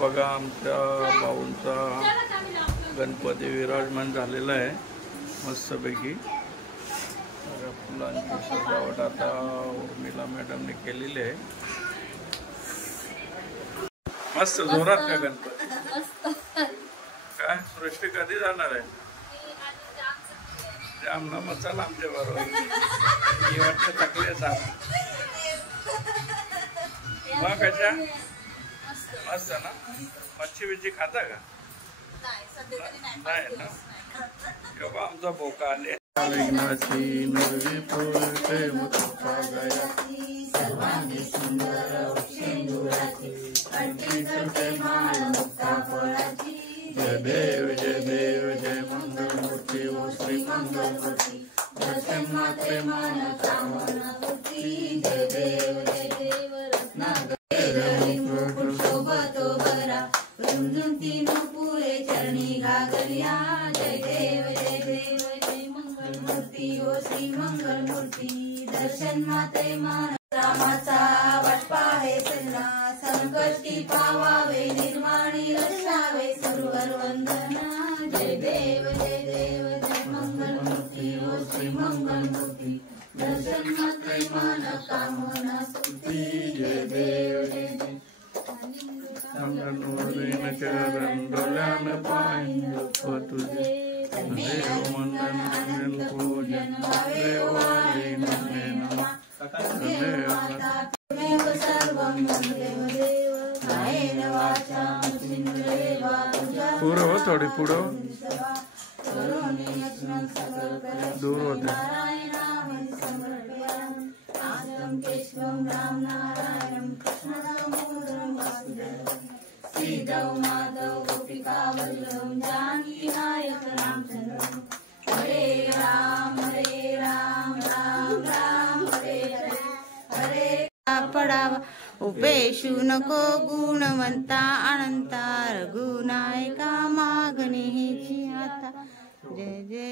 बघा आमच्या भाऊंचा गणपती विराजमान झालेला आहे मस्तपैकी. फुलांची सजावट आता उर्मिला मॅडमने केलेली आहे. मस्त जोरात का गणपती. काय सृष्टी कधी जाणार आहे? जाम ना मग चला आमच्या बरोबर. ही वाटतं थकले साप मग कशा मस्त ना. मच्छी बिच्छी खाता का? नाही ना. आमचा भोका आले. विघ्नाची नवी फुलते मुक्ता गयाची सर्वांगी सुंदर शेंदुराची कंठी करते माळ मुक्ता फळाची. जय देव जय देव जय मंगल मूर्ती ओ श्री मंगल मूर्ती दर्शन मात्रे मान कामना पूर्ती. जय देव जय देव रत्नागरी मुकुट शोभतो बरा रुंदून तीन पुरे चरणी घागरिया. जय देव जय देव जय मंगल मूर्ती ओ श्री मंगल मूर्ती दर्शन मात्रे मान रामाचा वाटपा आहे सन्ना संकष्टी पावावे निर्माणी रचावे सुरवर वंदना. जय देव जय देव जय मंगल मूर्ती ओ श्री मंगल मूर्ती दर्शन मात्रे मान कामना स्तुती. जय देव जय देव डोल्यान पाय तुझे देव मंदन पूजन वाले नमा. पुढं हो थोडी पुढं दूर होते. माधव गोपिका वल्लभ जानकी नायक रामचंद्र. हरे राम राम राम हरे हरे हरे पडावा उपेशू नको गुणवंता अनंता रघुनायका मागणे हेची आता. जय जय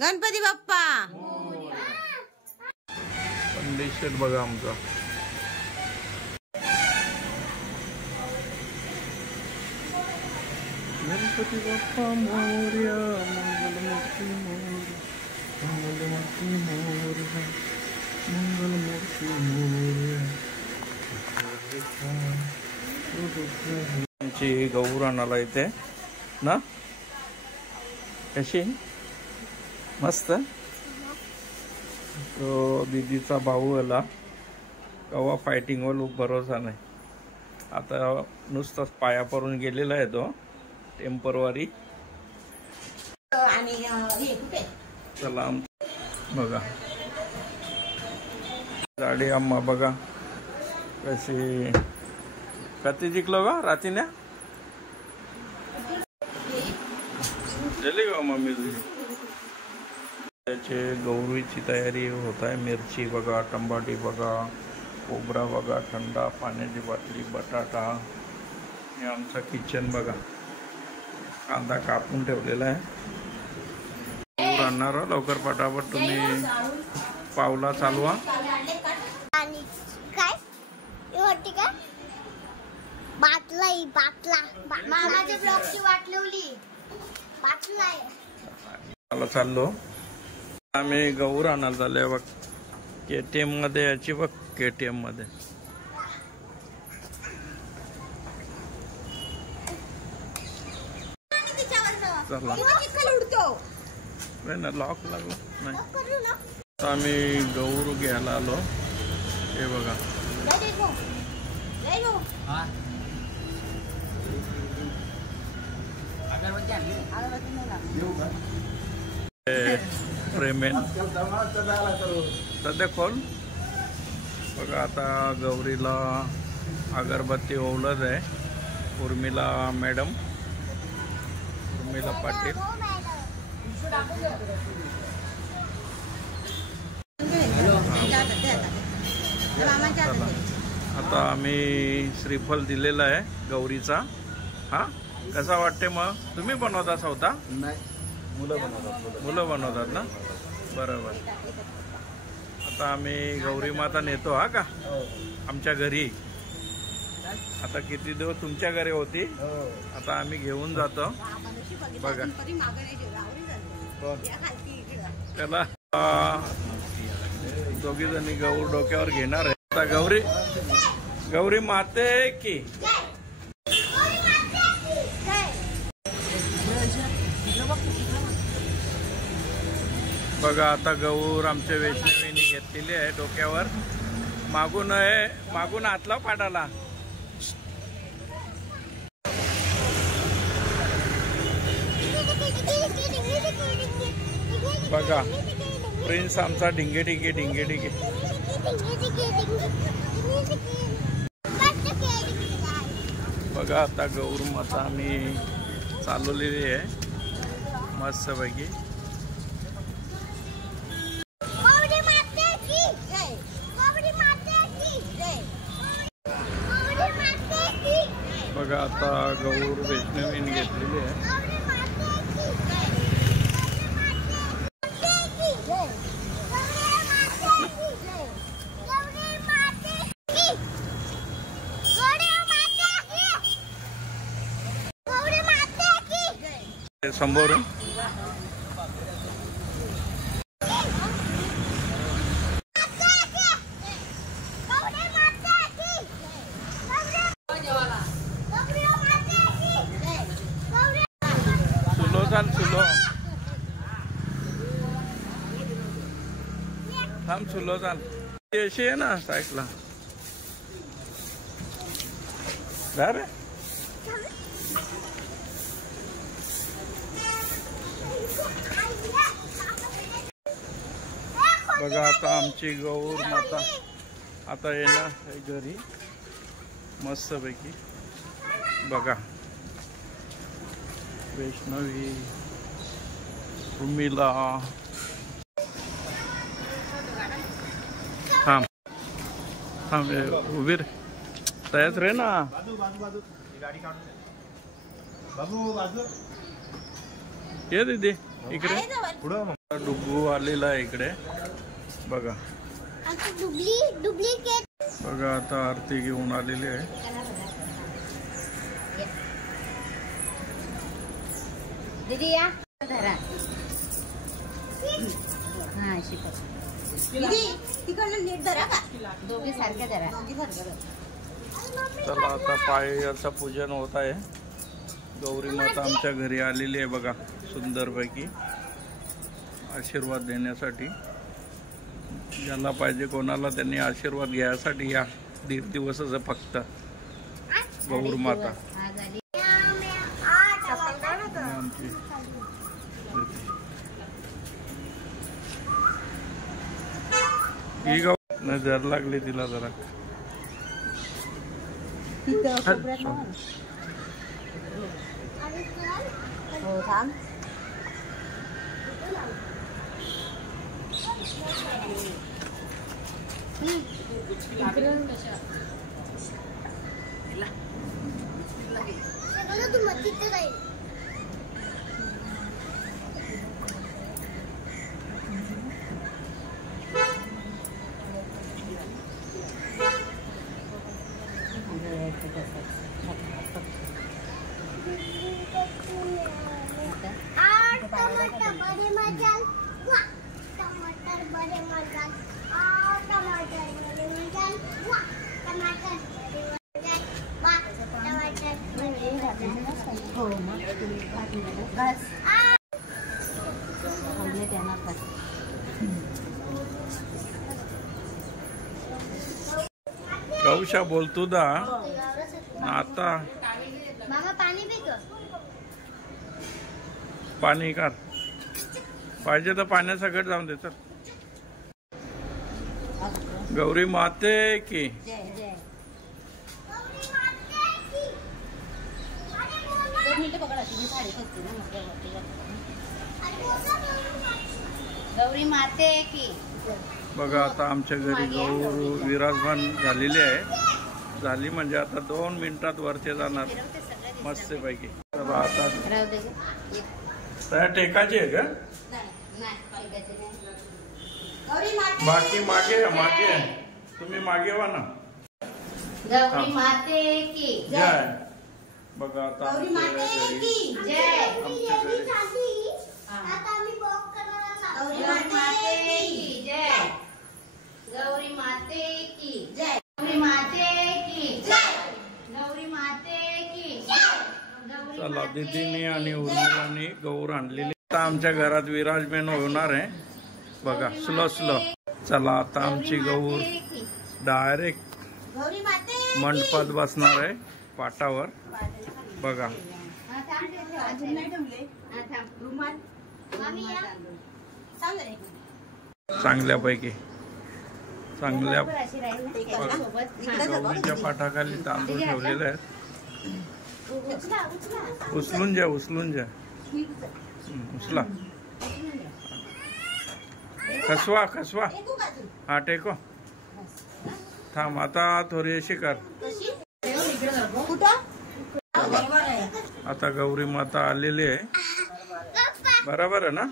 गणपती बाप्पा. कंडिशन बघा आमचा. गणपती बाप्पा मोरया मंगलमूर्ती मोरया मंगलमूर्ती मोरया मंगलमूर्ती मोरया. आमची गौराणाला इथे ना कशी मस्त. तो दीदीचा भाऊ आला कवा फायटिंगवर भरोसा नाही. आता नुसताच पाया पडून गेलेला आहे तो टेम्परवारी. चला बघा गाडी आम्हा बघा कशी कधी जिंकलो का रातीने गेली का मम्मी तुझी. त्याचे गौरीची तयारी होत आहे. मिरची बघा टमाटी बघा खोबरा बघा थंडा पाण्याची बाटली बटाटा. हे आमचं किचन बघा. कांदा कापून ठेवलेला आहे. आणणार लवकर पटापट तुम्ही पावला चालवा. मला चाललो आम्ही गौर आणायला झाले बघ. KTM मध्ये याची बघ KTM मध्ये. चला ना लॉक लागला नाही. आम्ही गौर घ्यायला आलो. हे बघा प्रेमेन सध्या कोण बघा. आता गौरीला अगरबत्ती ओवलत आहे उर्मिला मॅडम उर्मिला पाटील. आता आम्ही श्रीफल दिलेला आहे गौरीचा. हा कसा वाटते मग? तुम्ही बनवता स्वतः? नाही मुलं बनवतात ना. बरोबर. आता आम्ही गौरी माता नेतो हा का आमच्या घरी. आता किती दिवस तुमच्या घरी होती, आता आम्ही घेऊन जातो बघा त्याला. दोघी जणी गौर डोक्यावर घेणार आहे. आता गौरी गौरी माते की बघा. आता गौर आमच्या वैष्णवीने घेतलेली आहे डोक्यावर. मागून हातला पाडाला. बघा प्रिन्स आमचा ढिंगे ढिंगे ढिंगे ढिंगे. बघा आता गौर माता आम्ही चालवलेली आहे मस्त पैकी. बघा आता गौर वैष्णवीने घेतलेली आहे. समोरून सुलो चाल सुलो थांब सुलो चाल. अशी आहे ना साईडला रे. बघा आता आमची गौर माता आता येणार आहे घरी मस्त पैकी. बघा वैष्णवी उर्मिला थांब थांब उभी रे. तयाच रे ना. ये दीदी इकडे. डुग्गू आलेला आहे इकडे. बघा बघा आता आरती घेऊन आलेली आहे. दीदी या धरा. हा शिकव दीदी तिकडनं नीट धरा का. दोघी सारख्या धरा. चला आता पायाचं पूजन होत आहे. गौरी माता आमच्या घरी आलेली आहे बघा सुंदर पैकी आशीर्वाद देण्यासाठी. ज्याला पाहिजे कोणाला त्यांनी आशीर्वाद घ्यायसाठी या 1.5 दिवसाचं फक्त गौर माता आमची. ही गौर नजर लागली तिला जरा. हो थांब. कौशा बोलतो दा आता मामा पाणी पी गं. पाणी कर पाहिजे तर पाण्यासकट जाऊन दे. चल गौरी माते की जय जय. 2 मिनिटं पकडा. तुम्ही साडी फसते ना. गौरी माते की. बघा आता आमच्या घरी गौर विराजमान झालेली आहे. झाली म्हणजे आता 2 मिनिटात वरचे जाणार मस्त पैकी. तर आता त्या टेकाची आहे का. बाकी मागे मागे तुम्ही मागे वा ना. गौरी माते की जय. बघा आता गौरी माते की जय. गौरी माते की जय. गौरी माते की जय. गौरी माते की जय. गौरी माते की जय. चला दीदीने आणि उर्मिलाने गौर आणलेली. आता आमच्या घरात विराजमान होणार आहे. बघा स्लो स्लो. चला आता आमची गौर डायरेक्ट गौरी माते मंडपात बसणार आहे पाटावर. बघा अजून नाही ठेवले. रुमाल चांगल्यापैकी चांगल्या गौरीच्या पाठाखाली तांदूळ ठेवलेले आहेत. उचलून जा उचलून जा. उचला. खसवा खसवा. हा टेको. थांब आता थोडी अशी कर. आता गौरी माता आलेली आहे. बरोबर आहे ना.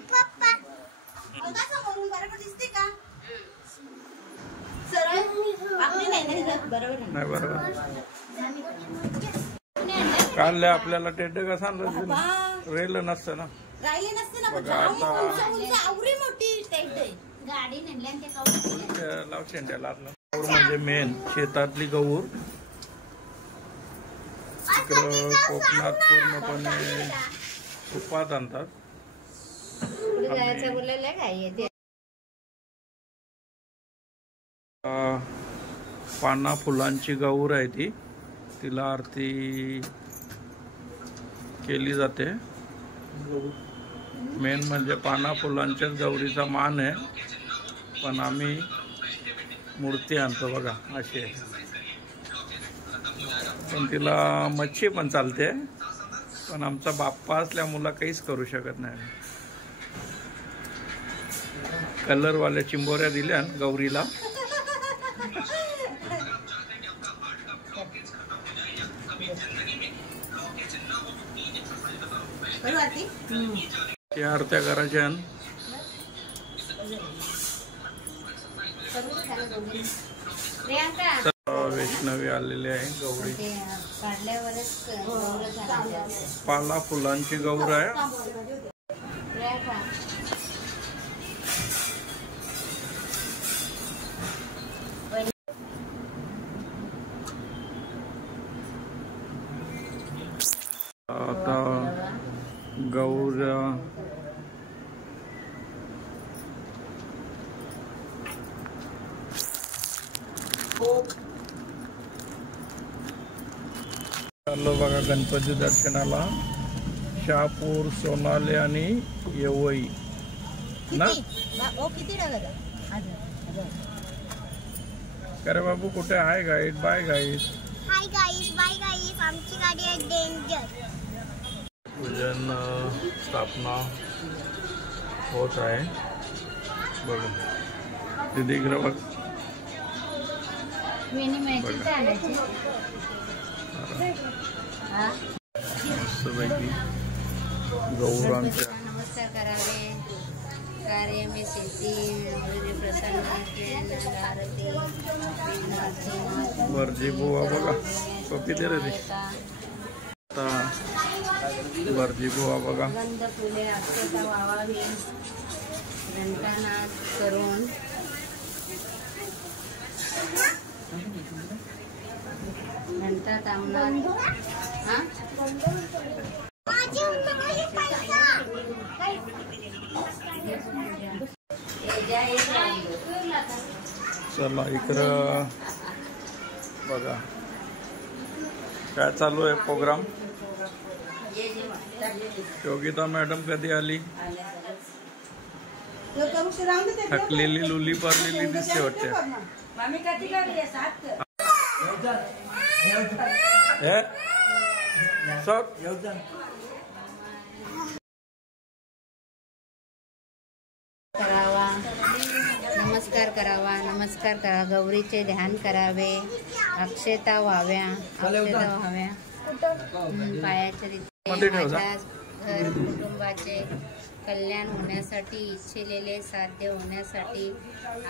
नाही बरोबर. काढले आपल्याला टेड कसा रेल नसतं ना. बघा आता लाव शेंड्याला गौर म्हणजे मेन शेतातली गौर. इकडं कोकणात पूर्णपणे तुपात आणतात. पाना फुलांची गौर आहे ती. तिला आरती केली जाते. मेन म्हणजे पाना फुलांच्याच गौरीचा मान आहे. पण आम्ही मूर्ती आणतो बघा अशी आहे. पण तिला मच्छी पण चालते. पण आमचा बाप्पा असल्यामुळे काहीच करू शकत नाही. कलरवाल्या चिंबोऱ्या दिल्या गौरीला. त्या आरत्या करायच्या. वैष्णवी आलेली आहे गौरी. पाला फुलांची गौर आहे. आता गौर चाललो बघा गणपती दर्शनाला. शहापूर, सोनाले आणि येवई ना. अरे बाबू कुठे आहे guide. Bye guide. Hi guys. Bye guys. आमची गाडी आहे डेंजर. पूजन स्थापना होत आहे. बघा दीदी इकडे बघ. गौरांच्या नमस्कार करावे. कार्य में सिद्धि वरजी बुवा बघा कॉपी दे रे. आता वरजी बुवा बघा. गंध फुले अक्षता वावावी. घंटानाद करून घंटा तांबणार. हा चला इकडं बघा काय चालू आहे प्रोग्राम. योगिता मॅडम कधी आली. थकलेली लुली पारलेली दिसते वाटते. करावा. नमस्कार करावा. नमस्कार करा. गौरीचे ध्यान करावे. अक्षता व्हाव्या. पायाच्या रीती घर कुटुंबाचे कल्याण होण्यासाठी इच्छिलेले साध्य होण्यासाठी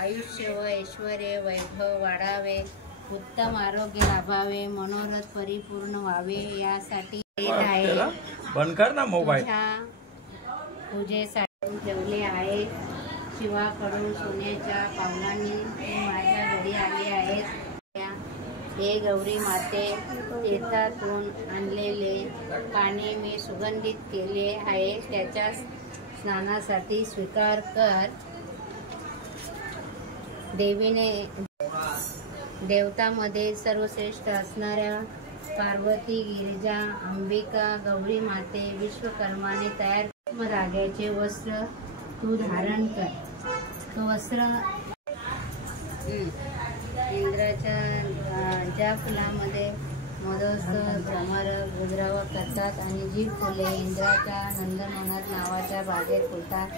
आयुष्य व ऐश्वर्य वैभव वाढावे. उत्तम आरोग्य लाभावे, मनोरथ परिपूर्ण व्हावे यासाठी आहे. बंद कर ना मोबाईल. पूजेसाठी ठेवले आहे. शिवाकडून सोन्याच्या पावलांनी माझ्या घरी आले आहेत. हे गौरी माते तीर्थातून आणलेले पाणी मी सुगंधित केले आहे. त्याच्या स्नानासाठी स्वीकार कर. देवीने देवतामध्ये सर्वश्रेष्ठ असणाऱ्या पार्वती, गिरिजा, अंबिका, गौरी माते, विश्वकर्माने तयार धाग्याचे वस्त्र तू धारण कर. तो वस्त्र इंद्राच्या ज्या फुलामध्ये मधोत्सव भ्रमर गुजरावा करतात आणि जी फुले इंद्राच्या नंदनवनात नावाच्या बागेत फुलतात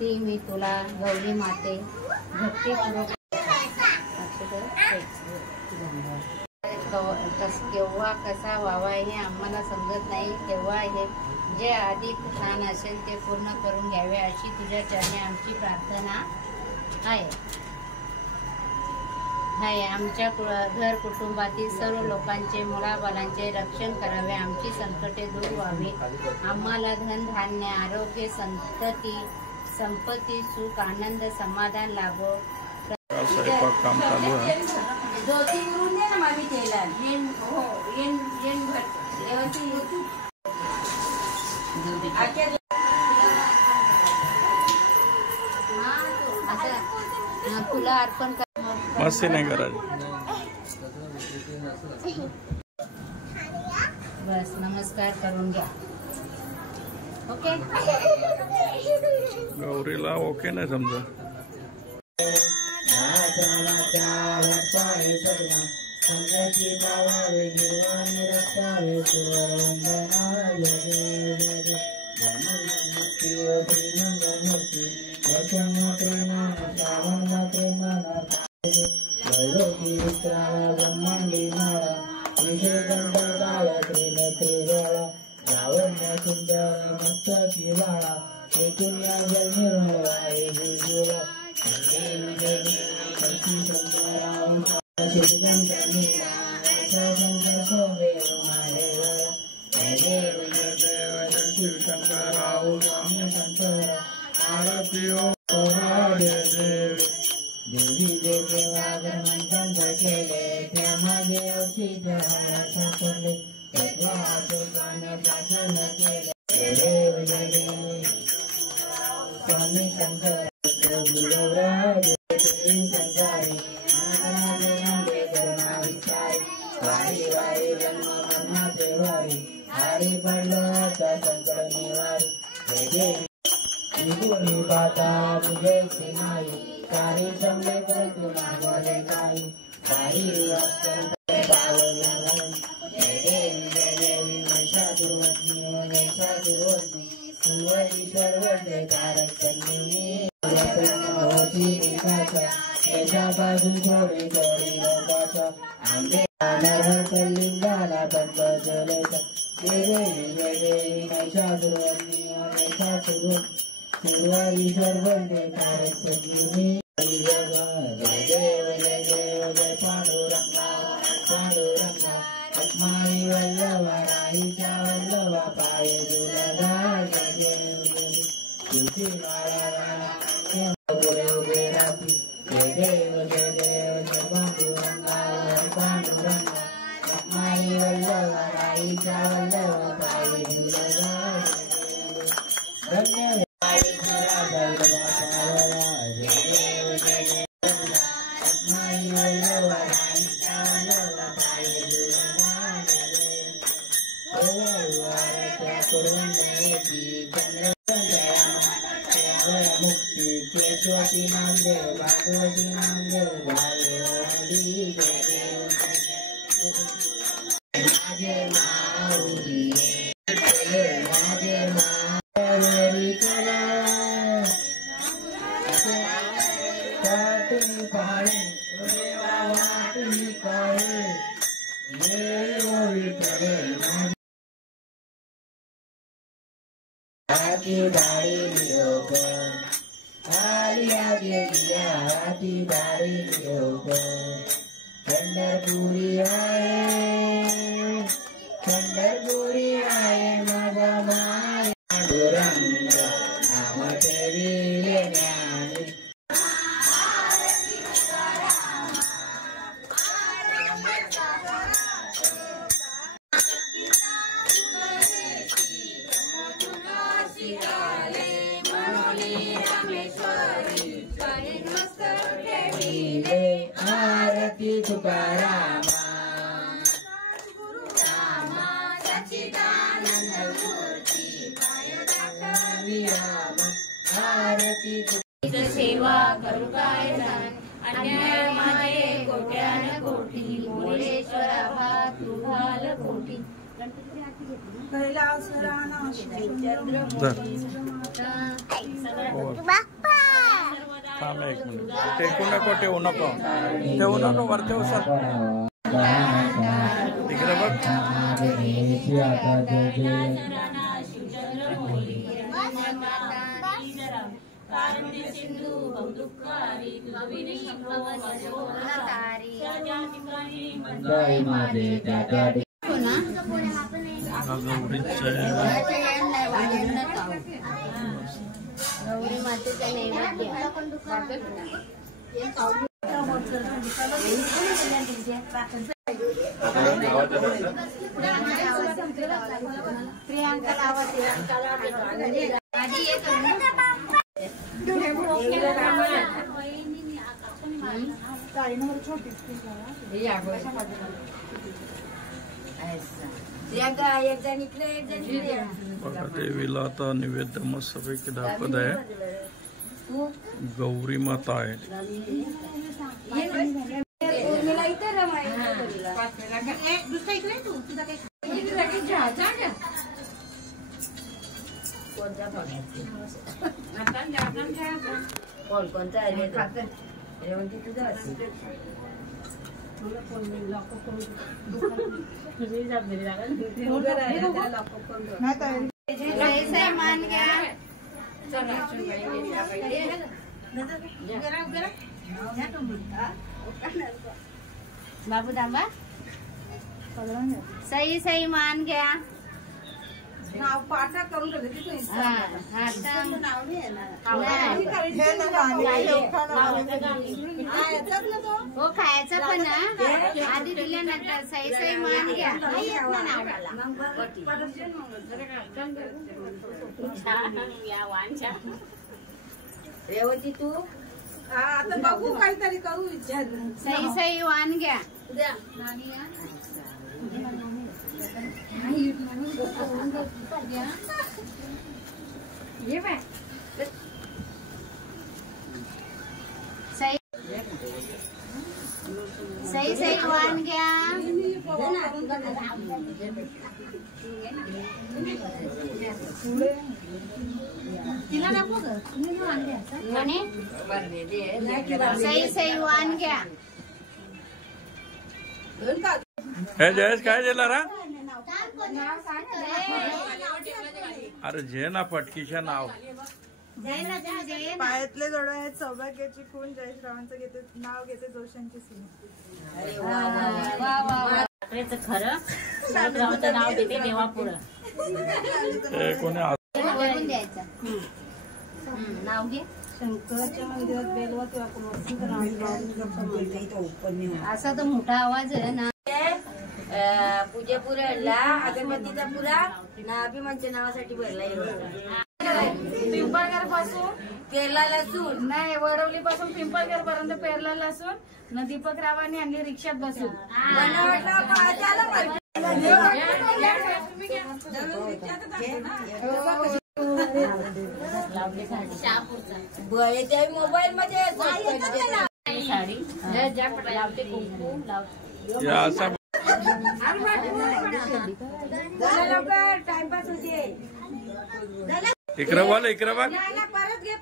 ती मी तुला गौरी माते भक्तीपूर्वक केव्हा कसा व्हावा हे आम्हाला समजत नाही. तेव्हा हे जे आधी स्थान असेल ते पूर्ण करून घ्यावे अशी तुझ्या चरणी आमची प्रार्थना आहे. आमच्या घर कुटुंबातील सर्व लोकांचे मुलाबालांचे रक्षण करावे. आमची संकटे दूर व्हावी. आम्हाला धन धान्य आरोग्य संपत्ती सुख आनंद समाधान लाभो. स्वयंपाक काम चालू आहे. तुला अर्पण कर. मस्ती नाही करायची. बस नमस्कार करून घ्या. ओके. गौरीला ओके नाही समजा. पंढरपुरी आहे माझा माय पांडुरंग नाम ठेविले ज्ञानी आरती तुकाराम सेवा करू काय अन्याय माझे कोट्यान कोटी मोरेश्वरा भात तुघाल कोटी थांब एक मिनिट टेकू नको ठेवू नको वर ठेवू सर तिकडे बघ गौरी मातेचा नैवेद्य प्रियांका आधी येतो देवीला आता निवेद्य मस्तपैकी दाखवत आहे गौरी माता आहे कोणता मान घ्या बाबू थांबा सही सही मान घ्या नाव पाठा करून हो खायचं पण आधी दिल्यानंतर सही सही मान घ्या रेवती तू आता बघू काहीतरी करू विचार सही सही वाण घ्या सही सही वाण घ्या तिला नको ग सही सही वाण घ्या हे जयेश काय दिला रा अरे जे ना पटकीच्या नाव पायातले जोड आहेत सौभाग्याची खून जयश्रावांचं घेते नाव घेते जोशांची सून खरं नाव देते देवापुढं कोणी द्यायचं नाव घे शंकरच्या मंदिरात बेलवा असा तो मोठा आवाज आहे ना पूजेपुराला अगरबत्तीचा पुरा ना अभिमानच्या नावासाठी भरला पिंपळगर पासून पेरला लसूण नाही वडवली पासून पिंपळगर पर्यंत पेरला लसूण न दीपक रावांनी आणली रिक्षात बसून मोबाईल मध्ये साडी लावते कुंकू टाइमपास होते इकडे बोल इकडे बघ परत घे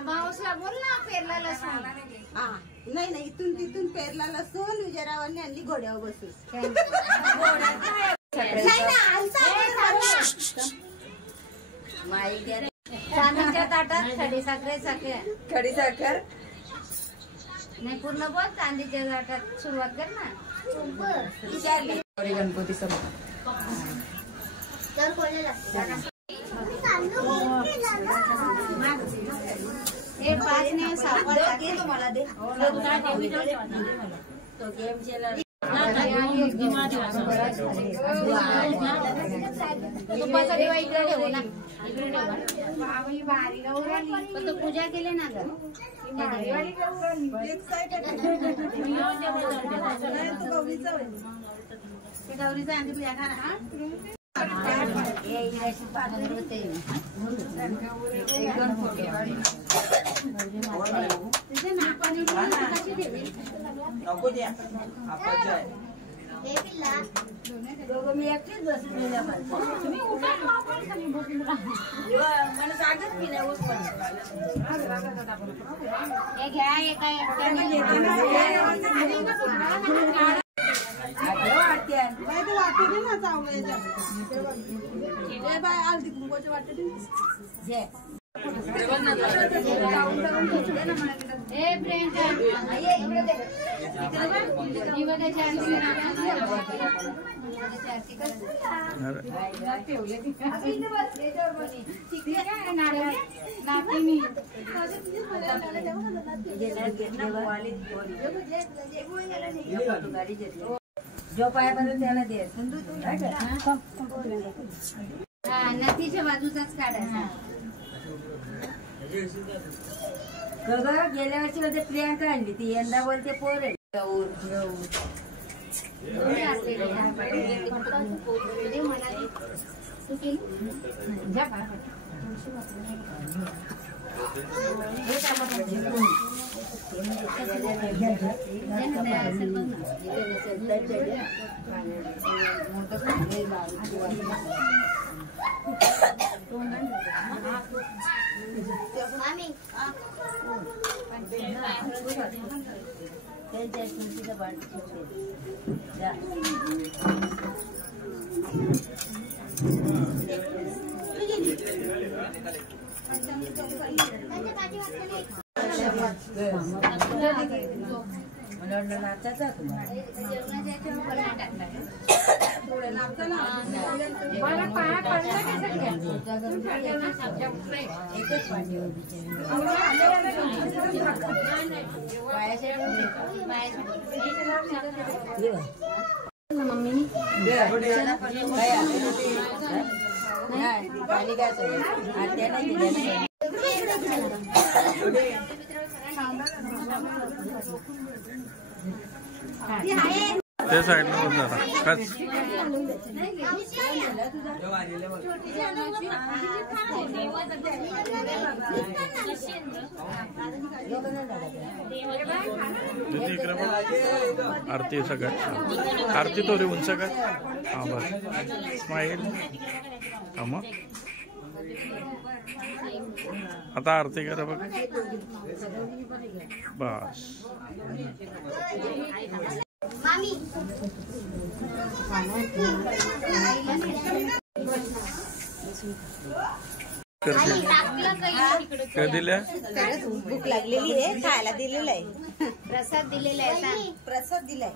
मावसला बोल ना पेरला लसूण नाही इथून तिथून पेरला लसूण विजयरावांनी आणली घोड्यावर बसून ताटात खडी साखर खडी साखर नाही पूर्ण बोल. चांदीच्या घाटात सुरुवात कर ना. गणपती समोर तर कोणाला हे 5 ने सापडा दे तुम्हाला दे तो गेम चला तुपाचा दिवा इकडे ठेवू ना. पण तो पूजा केली ना ग. गौरीचा आधी पूजा करा. मी एकटीच बसली तुम्ही उठा मला सांगत मी नाही उठ पण हे घ्या. एका जो पायापर्यंत त्याला दे नदीच्या बाजूचाच काढायचा. गेल्या वर्षी मध्ये प्रियांका आणली ती यंदा बोलते पोर आहे. नाचायचा मम्मीनी त्या साईडला होता कच आरती सगळ्यात आरती तो रे उंच का हा बस स्माईल हा मग आता आरती करा बघ बस मामी काय दिल्या भूक लागलेली आहे खायला दिलेलं आहे प्रसाद दिलेला आहे. प्रसाद दिलाय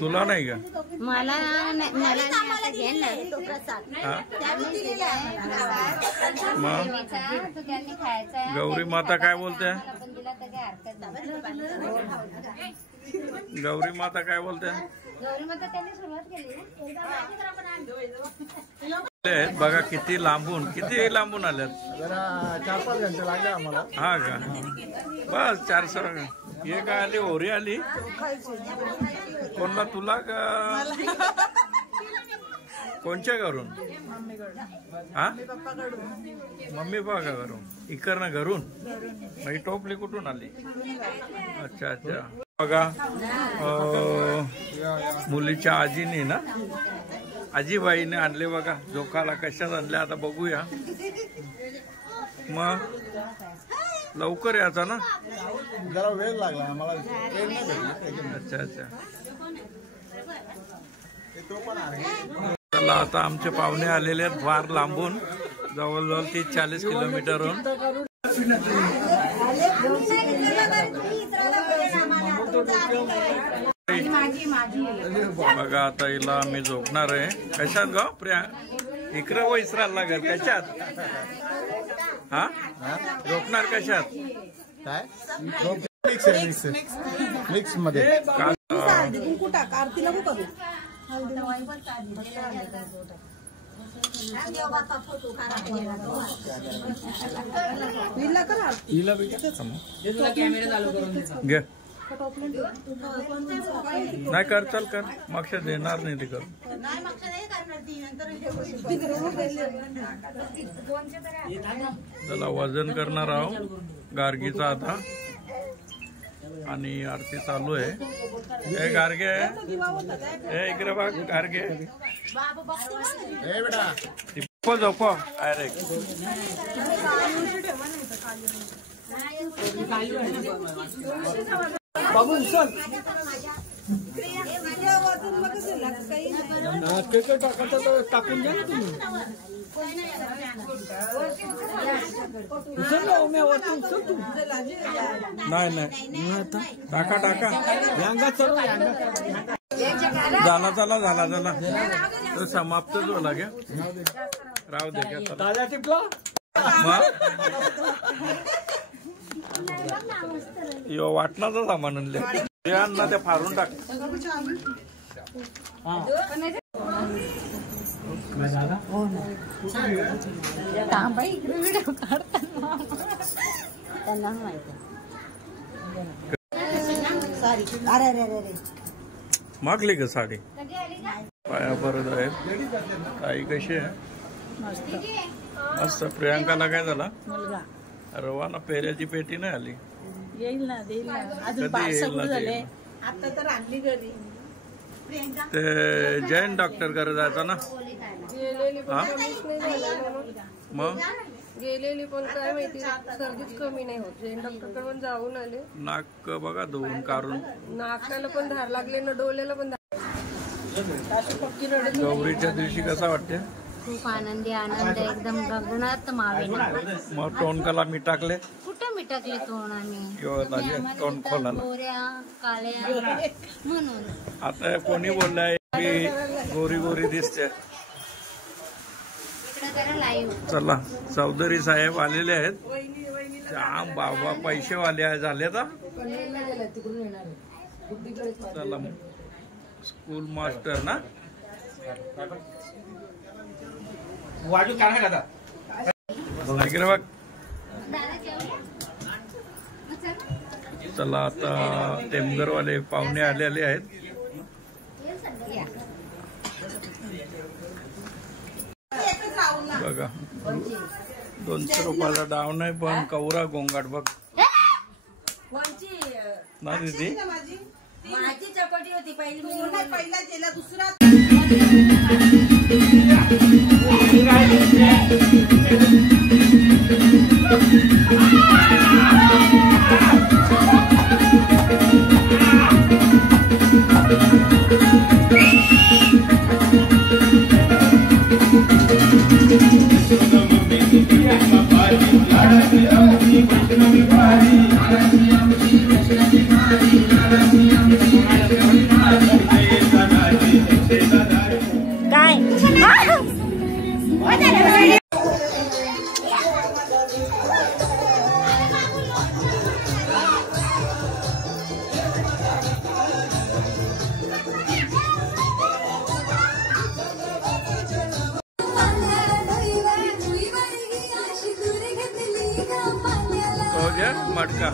तुला नाही का मला मला घेन नाही तो प्रसाद हा मग देवीचा तो त्यांनी खायचा. गौरी माता काय बोलते आपण दिला तर काय हरकत नाही. गौरी माता काय बोलते गौरी माता त्यांनी सुरुवात केली. बघा किती लांबून आल्यात. जरा 4-5 घंटे लागले आम्हाला. हा का बस 400 हे काय आली होरी आली कोणला तुला का कोणच्या घरून हा मम्मी पप्पा घरून इकडनं घरून मग टोपली कुठून आली. अच्छा अच्छा बघा मुलीच्या आजीने ना आजीबाईने आणले बघा जोखाला कशात आणले आता बघूया. मग लवकर याचा ना जरा वेळ लागला आम्हाला. अच्छा अच्छा तो पण आहे. चला आता आमचे पाहुणे आलेले आहेत फार लांबून जवळजवळ 30-40 किलोमीटरहून. बघा आता हिला आम्ही झोपणार आहे. कशात ग प्रिया? इकडे व इसरायला लागेल. कशात? हा झोपणार कशात? काय मिक्स आहे, मिक्स मध्ये घे नाही कर, चल कर. मक्ष देणार नाही ते कर. चला वजन करणार आहोत गार्गीचा आता आणि आरती चालू आहे. हे गार्गे हे इकडे बघ गार्गे बेटा झोप अरे टाकून द्या ना तुम्ही. नाही नाही टाका टाका. झाला चला झाला झाला तो समाप्तच होला घ्या. राहू दे का ताज्या टिपला यो वाटणाचा सामान आणले अण्णा ते फाडून टाक. त्यांना माहिती मागली का साडी? पाया परत आहे. ताई कशी आहे? मस्त. प्रियांकाला काय झाला? रवाना पेऱ्याची पेटी नाही आली. येईल ना, देईल ना. अजून कधी येईल ना ते? आता तर आणली घरी. ते जैन डॉक्टर कडे जायचं ना. हा मग गेलेली पण काय माहिती सर्दीच कमी नाही होत. जैन डॉक्टरकडे पण जाऊन आले. नाक बघा धुवून काढून. नाकाला पण धार लागले ना, डोल्याला पण धार. गौरीच्या दिवशी कसा वाटते? खूप आनंदी आनंद एकदम गगनात मावेना. मग टोनकाला मी टाकले. कुठं मिटकले तोंड आम्ही टोन खोलाला गोऱ्या काळ्या म्हणून. आता कोणी बोललाय की गोरी गोरी दिसते? इकडे जरा लाईव्ह. चला चौधरी साहेब आलेले आहेत. जाम बाबा पैसेवाले झाले तर. चला स्कूल मास्टर ना. इकडे बघ. चला आता टेमघरवाले पाहुणे आलेले आहेत. बघा 200 रुपयाचा डाऊन आहे पण कवरा गोंगाट बघ ना दीदी. माझी चपाती होती पहिली. पहिला केला दुसरा. मटका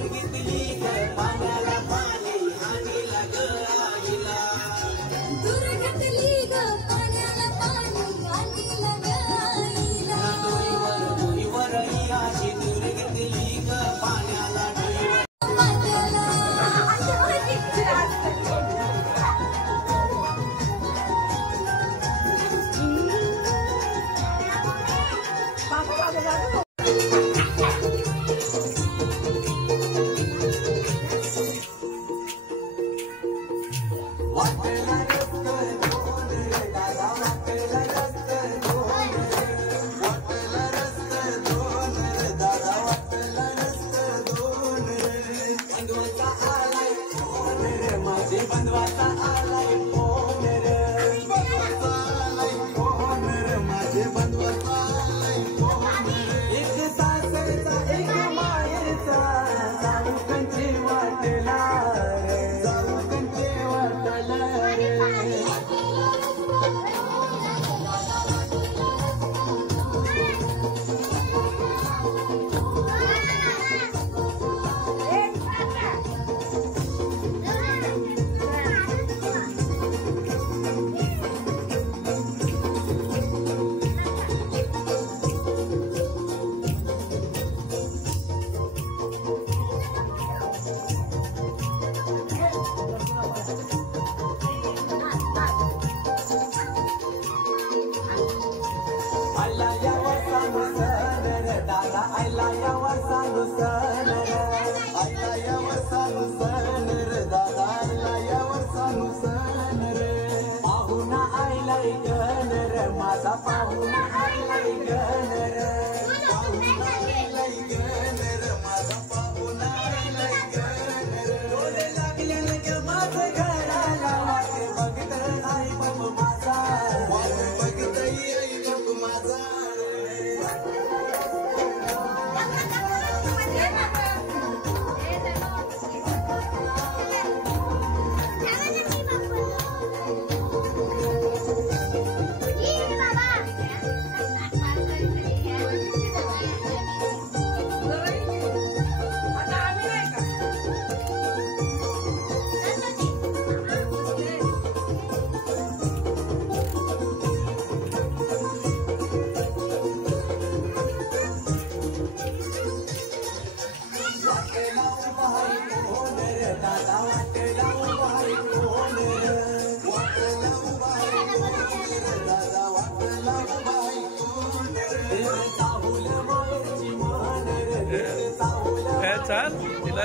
चाल तिला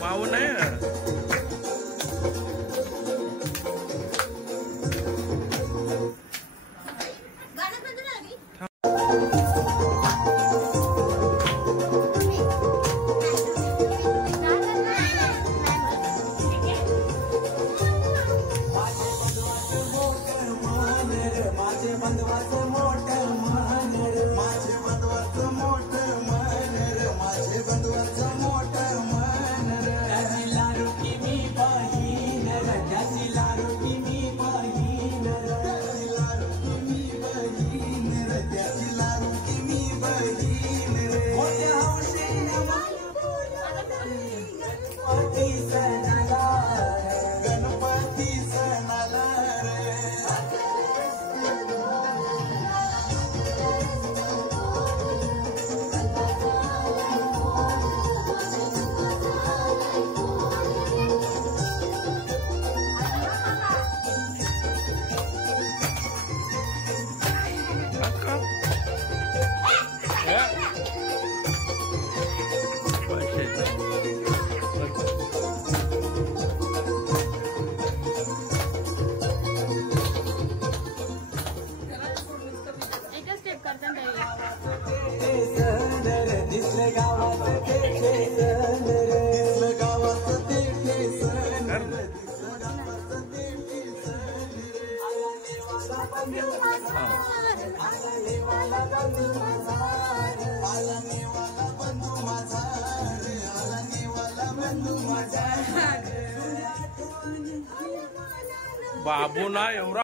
माऊ नाही बाबू ना एवढा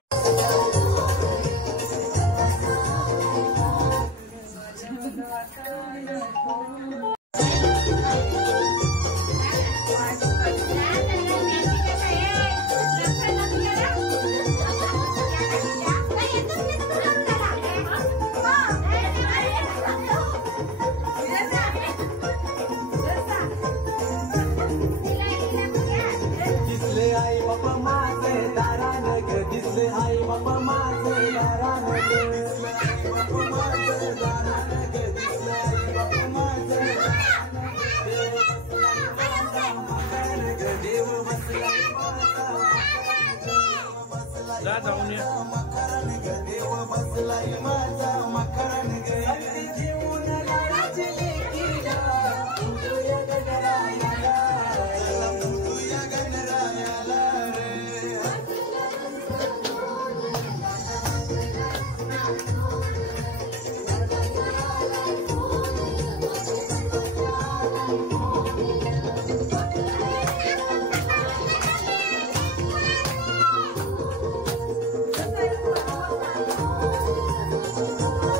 जाऊन Bye.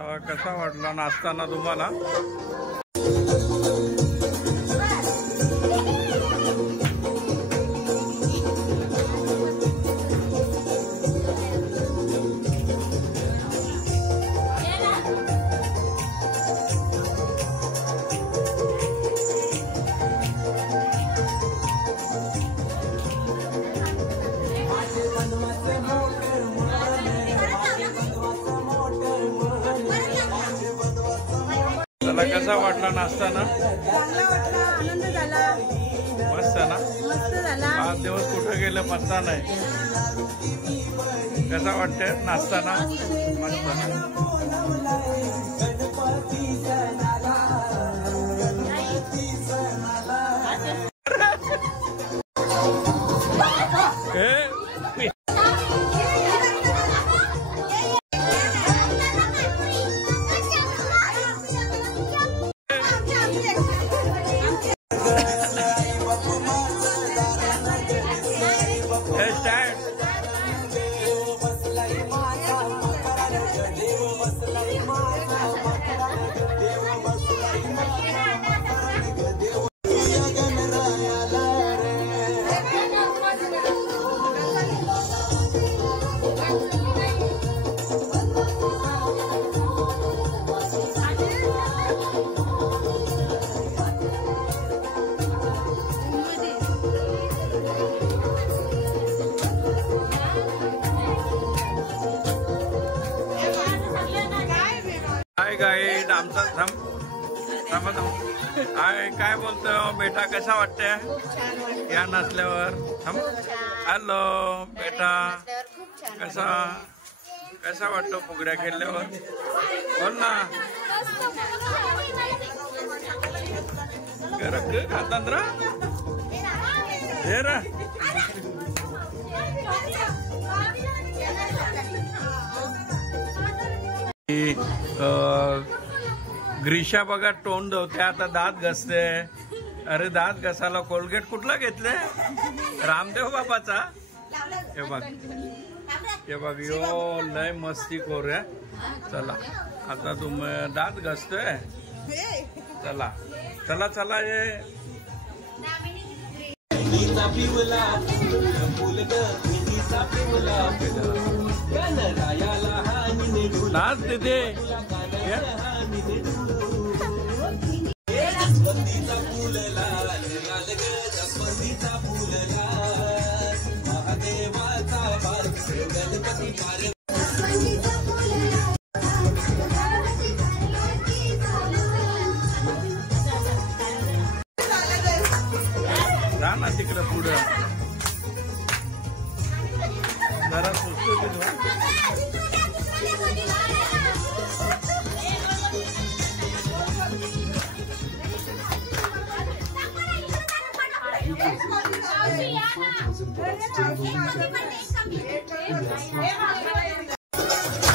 कसा वाटला नाचताना तुम्हाला? त्याला कसा वाटला नाचताना? चांगला वाटला, आनंद झाला, मस्त ना? मस्त झाला. 5 दिवस कुठे गेलं पत्ता नाही. कसा वाटते नाचताना? मस्त ना? गाईड आमचा काय बोलतो बेटा? कसा वाटते या नसल्यावर? हॅलो बेटा, कसा वाटतो फुगड्या खेळल्यावर? बोल ना. खातांद्रा हे रा ग्रीषा बघा तोंड धुते, आता दात घसते. अरे दात घसाला कोलगेट कुठला घेतले? रामदेव बाबाचा. हे बघ यो लय मस्ती खोर आहे. चला आता तुम्ही दात घसतोय. चला चला चला ये नाच तिथे. जा ना तिकडं पुढं जरा सुचतो.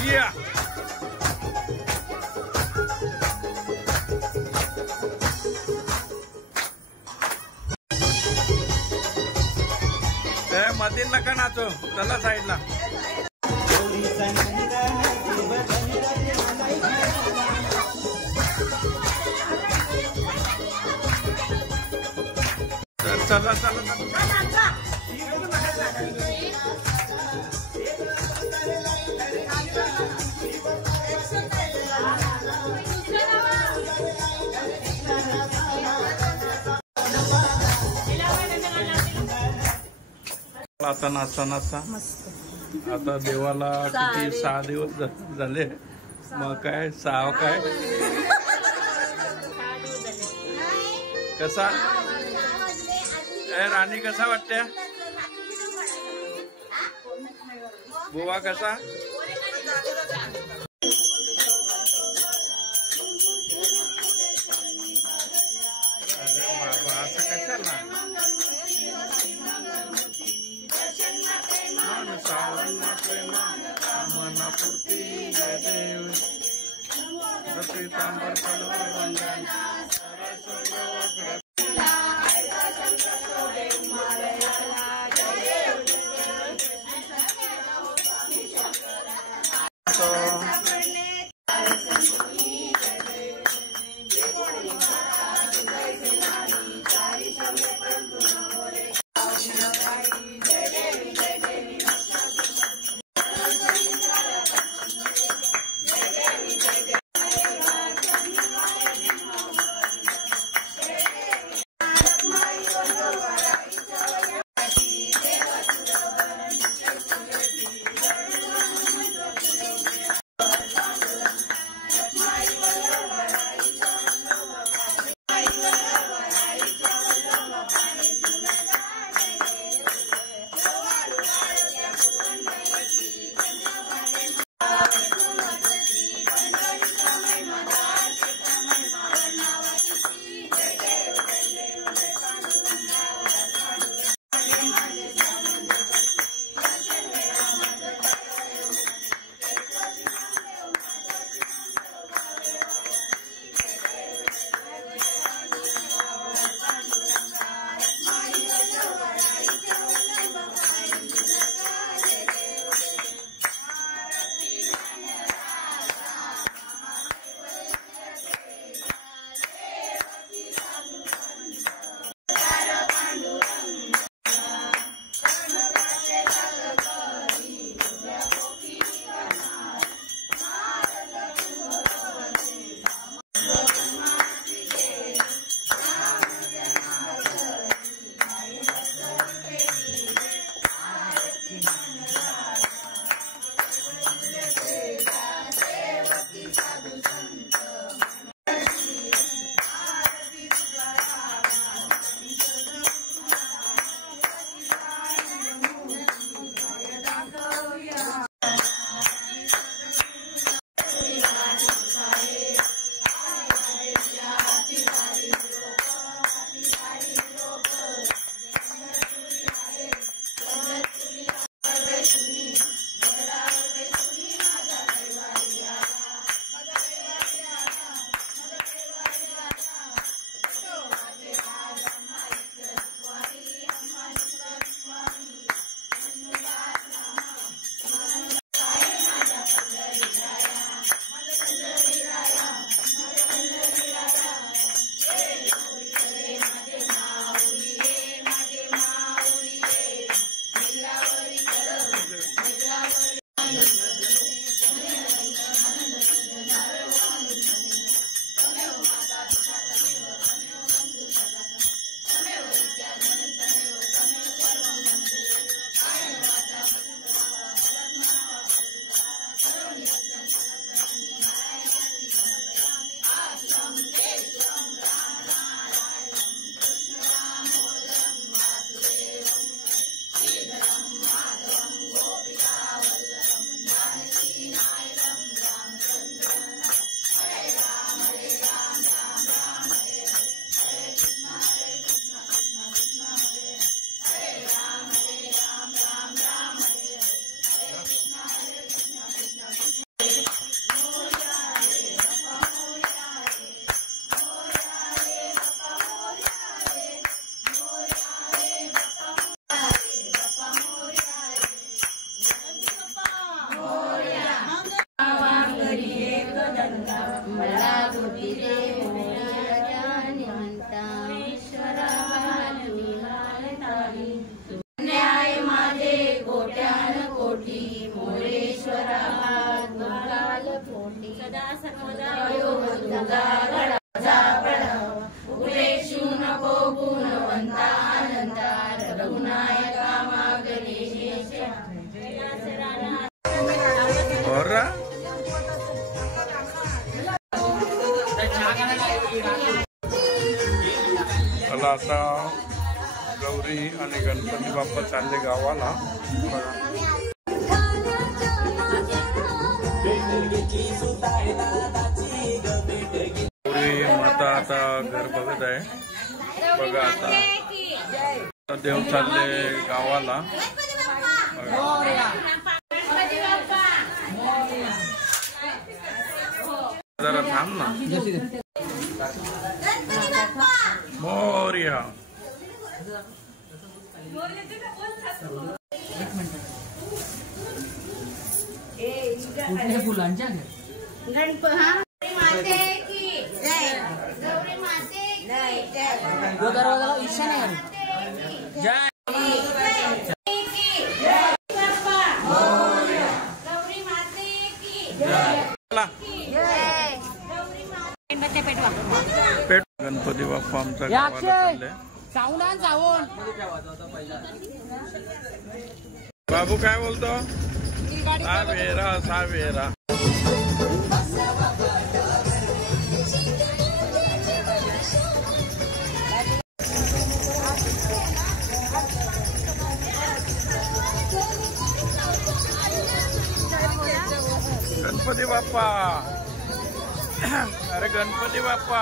Yeah. मधील नका नाचो, चला साईडला. चला चला आता नाचता आता देवाला किती 6 दिवस झाले. मग काय 6 काय कसा राणी कसा वाटते? बुवा कसा? अरे बाबा असं कशाला? मन सावन मनापुरती देव पीतांबर पडो वंदन सदा सर्वदा योग तुझा घडाचा पडावा उरेशू नको गुणवंता आनंदा रघुनायका मागणेशा और मला आता गौरी आणि गणपती बाप्पा चालले गावाला. गौरी माता आता घर बघत आहे. बघा आता देव चालले गावाला. जरा थांब ना. मोरया फुलांच्या गणपती माते की जय. गौरी माते की जय. दरवाजाला ईशा नाही जय. गौरी माते की जय. पेट गणपती बाप्पा आमचा गावाला चालले. बाबू काय बोलतो? सावेरा सावेरा. गणपती बाप्पा. अरे गणपती बाप्पा.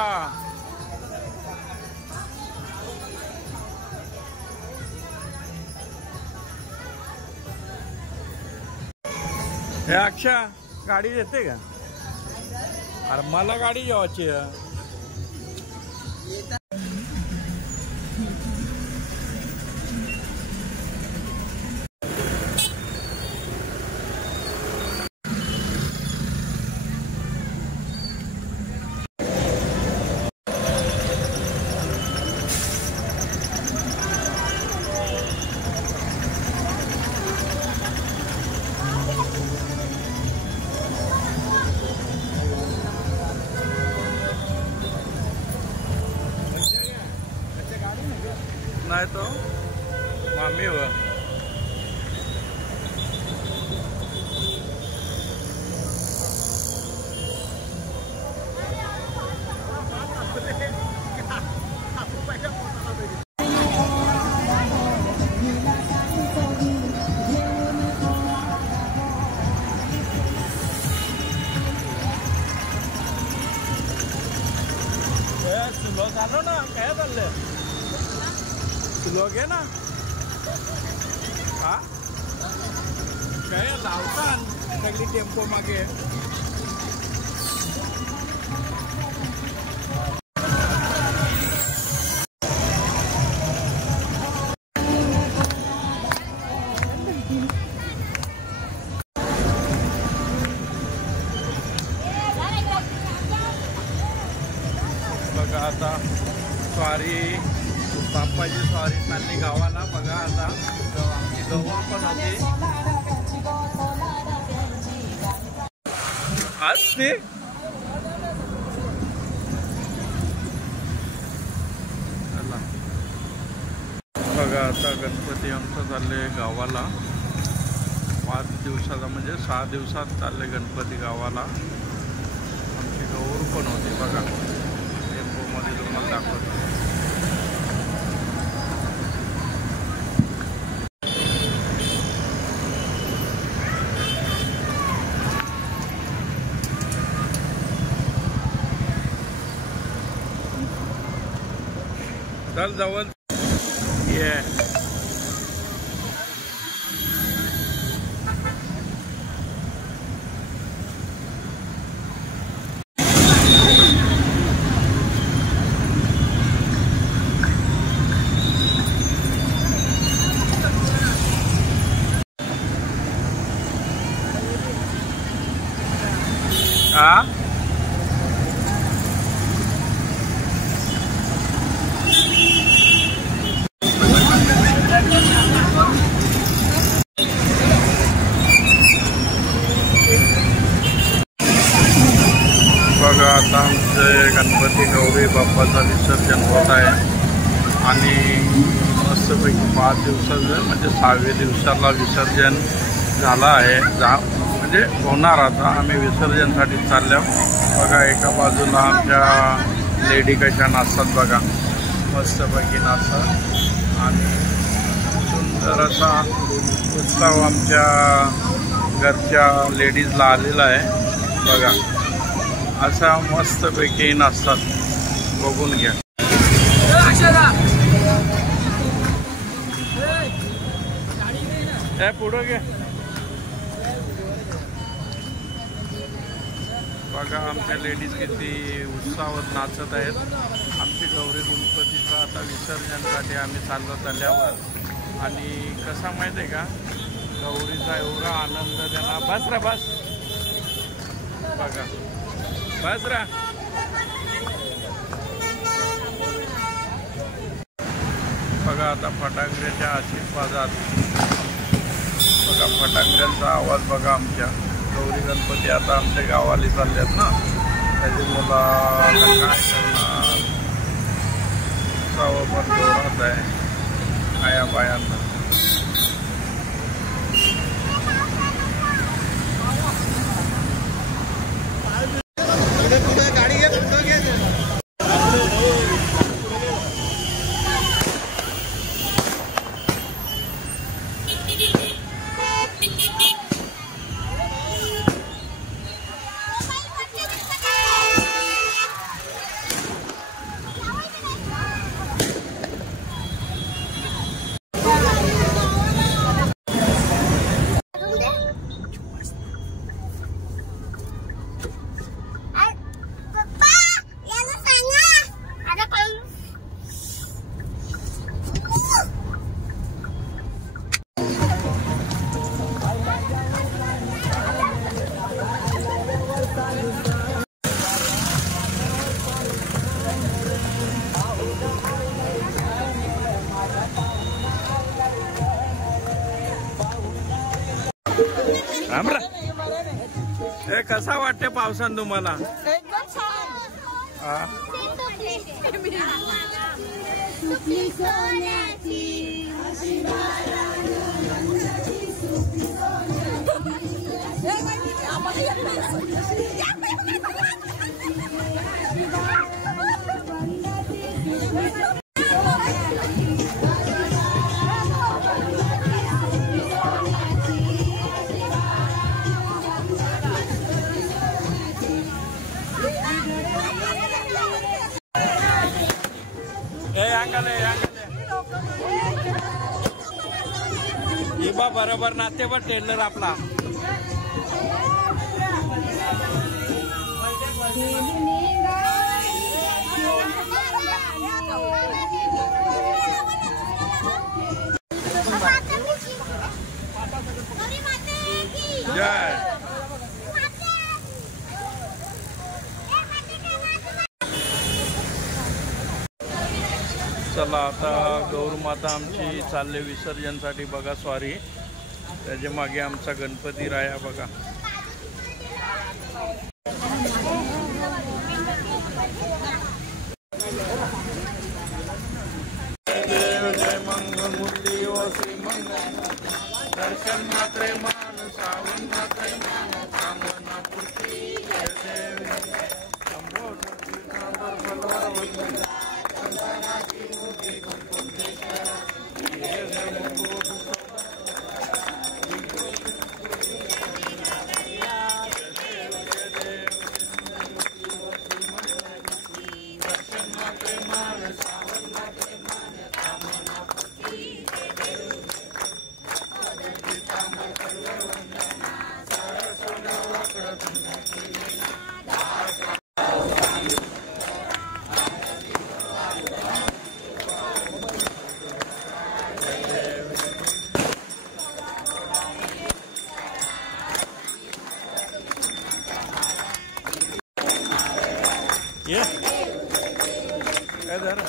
हे अक्षा गाडी देते का? अरे मला गाडी जेवायची आहे. नाही तो मामी हो. सुलो जानो ना काय चाललंय? लोग है ना हा काय लावता सगळी टेम्पो मागे. बघा आता स्वारी बाप्पाची स्वारी चालली गावाला. बघा आता आमची गौर पण होती आज ते. बघा आता गणपती आमचं चालले गावाला. 5 दिवसाचा म्हणजे 6 दिवसात चालले गणपती गावाला. आमची गौर पण होती बघा. टेम्पोमध्ये तुम्हाला दाखवतो. चल जवळ ये. हा गणपती गौरी बाप्पाचा विसर्जन होत आहे आणि मस्तपैकी 5 दिवसाचं म्हणजे 6व्या दिवसाला विसर्जन झालं आहे. म्हणजे होणार आता. आम्ही विसर्जनसाठी चाललो बघा. एका बाजूला आमच्या लेडी कशा नाचतात बघा, मस्तपैकी नाचतात आणि सुंदर असा उत्सव आमच्या घरच्या लेडीजला आलेला आहे बघा. असा मस्तपैकी नाचतात, बघून घ्या. पुढं घे बघा. आमच्या लेडीज किती उत्साहात नाचत आहेत. आमची गौरी गणपतीचं आता विसर्जनसाठी आम्ही चालल्यावर आणि कसा माहिती आहे का, गौरीचा एवढा आनंद त्यांना. बस रा बस बघा, बस रा. बघा आता फटाकड्याच्या आशीर्वादात बघा, फटाकड्यांचा आवाज बघा. आमच्या गौरी गणपती आता आमच्या गावाला चालल्यात ना, त्याची मुलं काय करणार, उत्साह पण जोरात आहे आया बायांना. गाडी घे, पुढं घे. हे कसा वाटते पावसान तुम्हाला? इबा बरोबर नाते पण टेलर आपला. जय. चला आता गौरमाता आमची चालले विसर्जनसाठी बघा. स्वारी त्याच्या मागे आमचा गणपती राया बघा. देव जय मंगल मूर्ती ओ श्री मंगल दर्शन मात्रे मान सावन मात्रे मान कामना पूर्ती जय देव शंभो ये इधर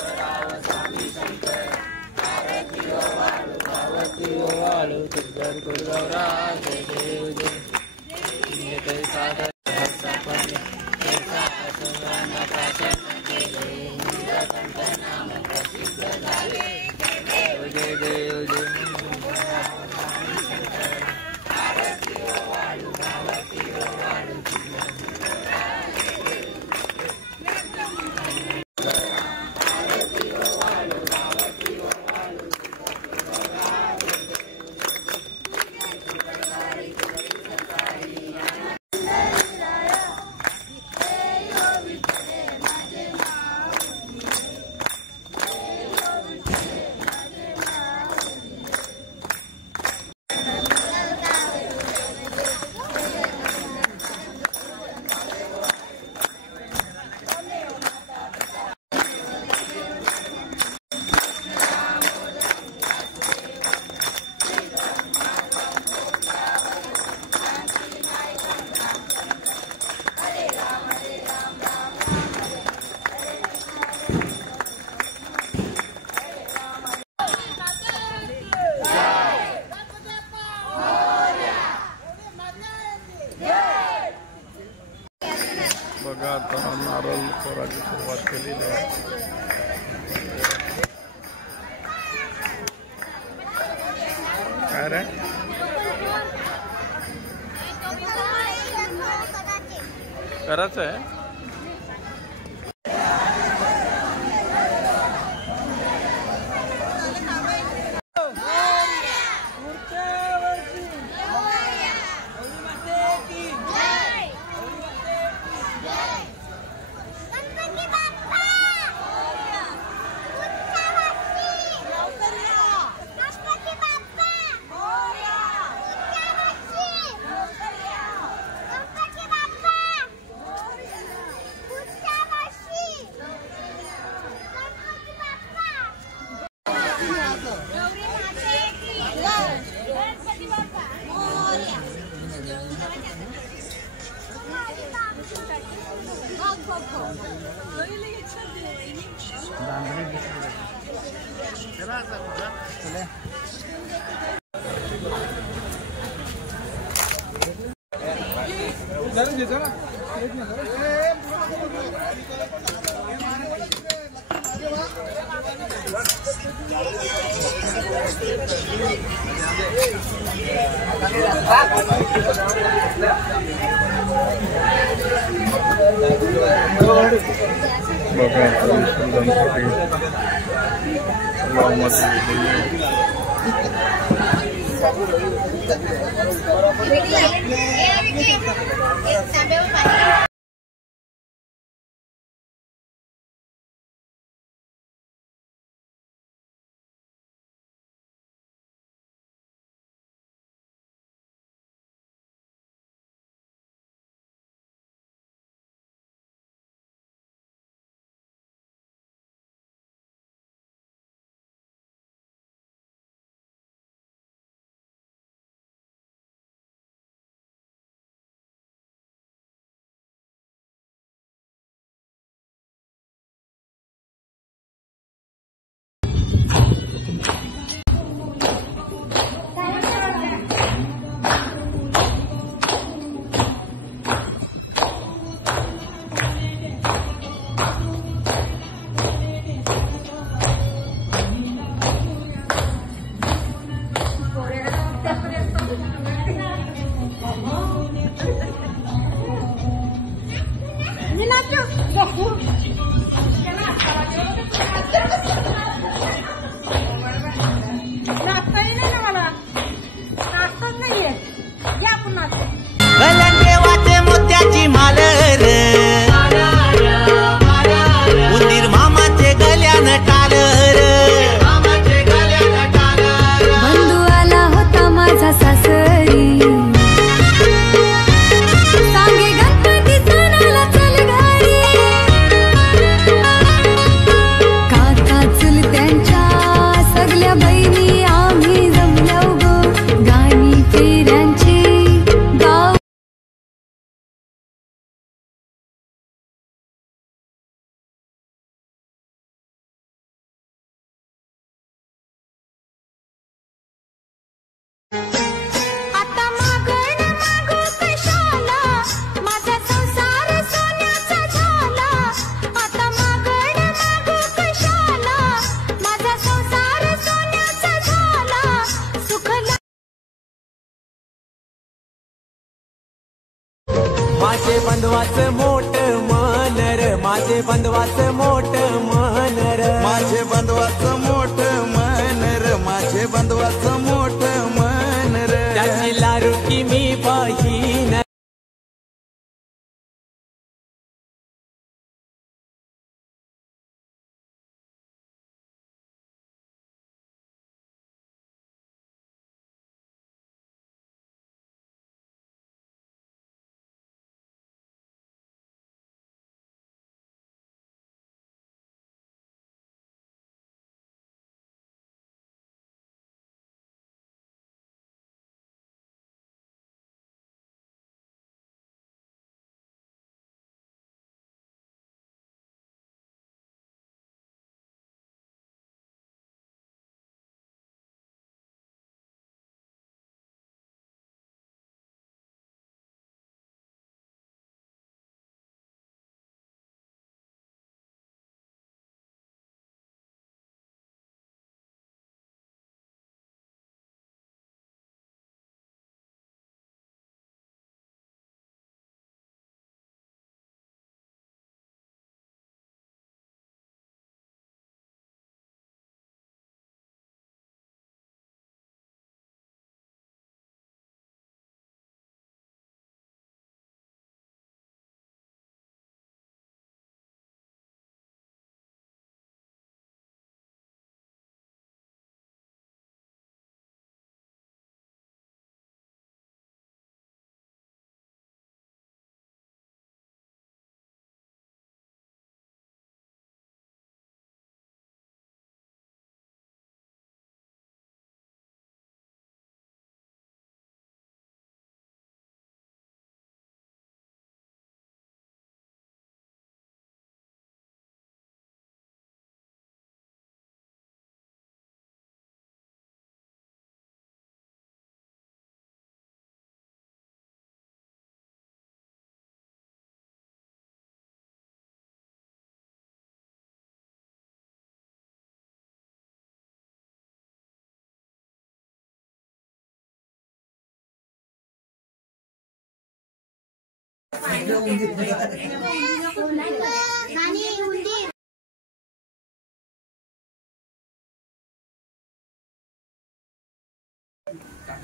बघा आता नारळ फोडायची सुरुवात केलेली आहे. काय रे करायचं आहे? देवाचे मोत्याची माल रे, उंदीर मामाचे गल्यान टाल रे, बंधू आला होता माझा सासरी, सांगे गणपती सणाला चल घरी, काका चुलत्यांच्या सगळ्या बहिणी आम्ही जमलो गो, गाणी फेऱ्यांची गाव आता मागण मागू कशाला, माझा संसार सोन्याचा झाला, आता मागण मागू कशाला, माझा संसार सोन्याचा झाला, सुख माझे बंधवाचं मोठ मन र, माझे बंधवाचं मोठ मन र, माझे बंधवाचं मोठ मन र, माझे बंधवाचं मोठ मन र, त्याची लारुकी मी बहीण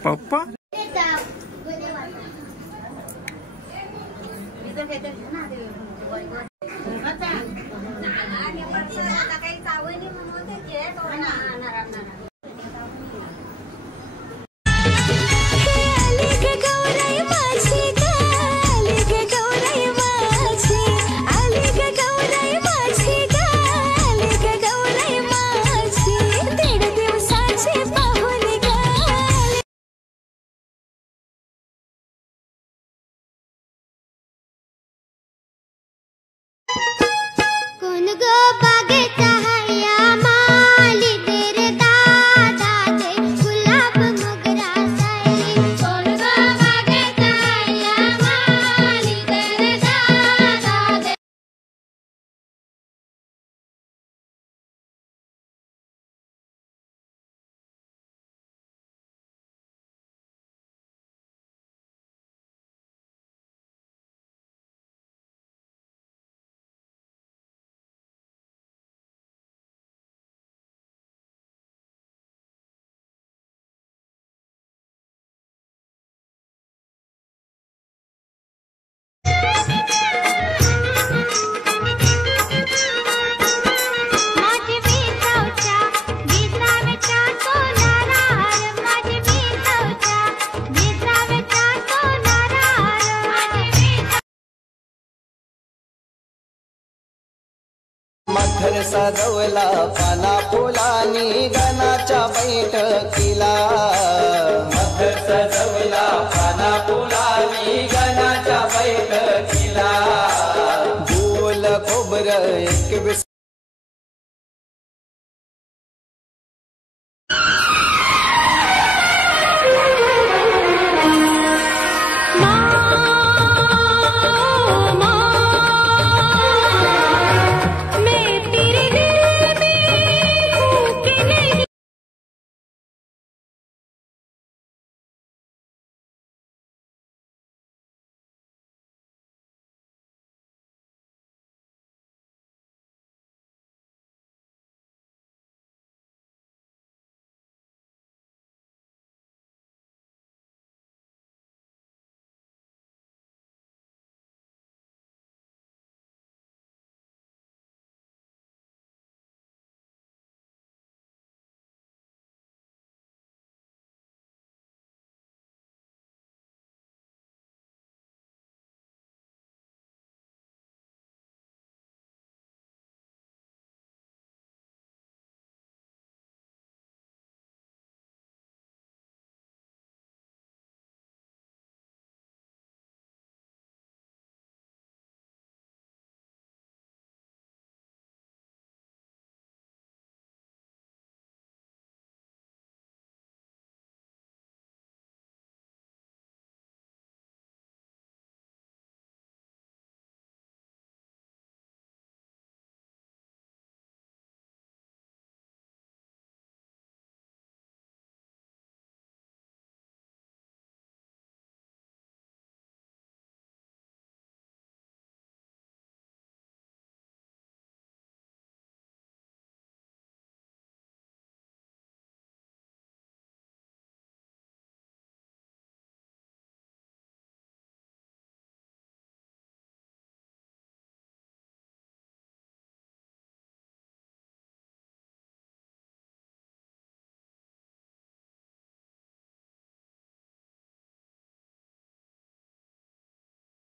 पप्पा मखर सजवला पाना फुलानी गणाच्या बैठकीला मखर सजवला पाना फुलानी